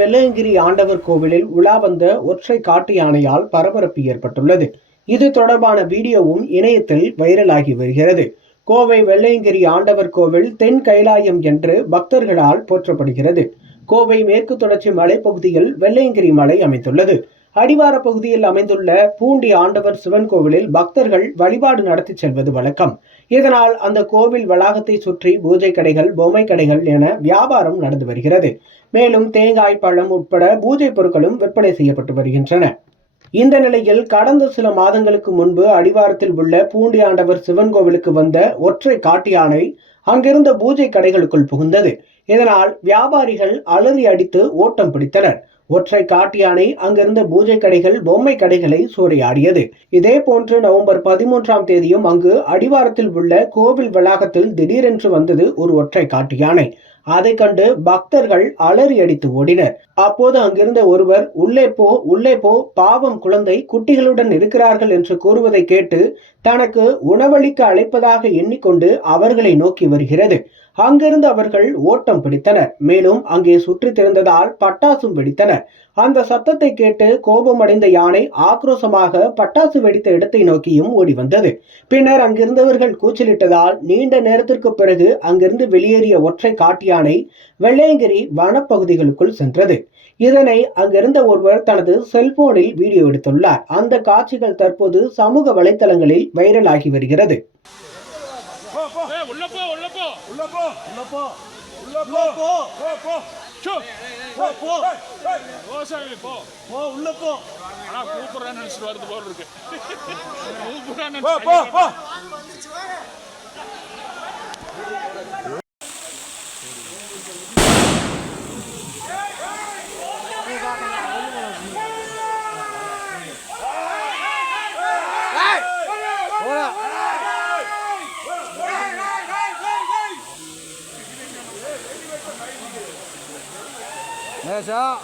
வெள்ளையங்கிரி ஆண்டவர் கோவிலில் உலா வந்த ஒற்றை காட்டு யானையால் பரபரப்பு ஏற்பட்டுள்ளது. இது தொடர்பான வீடியோவும் இணையத்தில் வைரலாகி வருகிறது. கோவை வெள்ளையங்கிரி ஆண்டவர் கோவில் தென் கைலாயம் என்று பக்தர்களால் போற்றப்படுகிறது. கோவை மேற்கு தொடர்ச்சி மலைப்பகுதியில் வெள்ளையங்கிரி மலை அமைந்துள்ளது. அடிவார பகுதியில் அமைந்துள்ள பூண்டி ஆண்டவர் சிவன் கோவிலில் பக்தர்கள் வழிபாடு நடத்தி செல்வது வழக்கம். இதனால் அந்த கோவில் வளாகத்தை சுற்றி பூஜை கடைகள், பொம்மை கடைகள் என வியாபாரம் நடந்து வருகிறது. மேலும் தேங்காய், பழம் உட்பட பூஜை பொருட்களும் விற்பனை செய்யப்பட்டு வருகின்றன. இந்த நிலையில் கடந்த சில மாதங்களுக்கு முன்பு அடிவாரத்தில் உள்ள பூண்டி ஆண்டவர் சிவன் கோவிலுக்கு வந்த ஒற்றை காட்டு யானை அங்கிருந்த பூஜை கடைகளுக்குள் புகுந்தது. இதனால் வியாபாரிகள் அலறி அடித்து ஓட்டம் பிடித்தனர். ஒற்றை காட்டு யானை அங்கிருந்த பூஜை கடைகள், பொம்மை கடைகளை சூறையாடியது. இதே போன்று நவம்பர் 13ஆம் தேதியும் அங்கு அடிவாரத்தில் உள்ள கோவில் வளாகத்தில் திடீரென்று வந்தது ஒரு ஒற்றை காட்டு யானை. அதை கண்டு பக்தர்கள் அலறி அடித்து ஓடினர். அப்போது அங்கிருந்த ஒருவர், உள்ளே போ, உள்ளே போ, பாவம் குழந்தை, குட்டிகளுடன் இருக்கிறார்கள் என்று கூறுவதை கேட்டு தனக்கு உணவளிக்க அழைப்பதாக எண்ணிக்கொண்டு அவர்களை நோக்கி வருகிறது. அங்கிருந்து அவர்கள் ஓட்டம் பிடித்தனர். மேலும் அங்கே சுற்றி திறந்ததால் பட்டாசும் வெடித்தனர். அந்த சத்தத்தை கேட்டு கோபமடைந்த யானை ஆக்ரோஷமாக பட்டாசு வெடித்த இடத்தை நோக்கியும் ஓடி வந்தது. பின்னர் அங்கிருந்தவர்கள் கூச்சலிட்டதால் நீண்ட நேரத்திற்கு பிறகு அங்கிருந்து வெளியேறிய ஒற்றை காட்டு யானை வெள்ளையங்கிரி வனப்பகுதிகளுக்குள் சென்றது. இதனை அங்கிருந்த ஒருவர் தனது செல்போனில் வீடியோ எடுத்துள்ளார். அந்த காட்சிகள் தற்போது சமூக வலைதளங்களில் வைரலாகி வருகிறது. Yeah.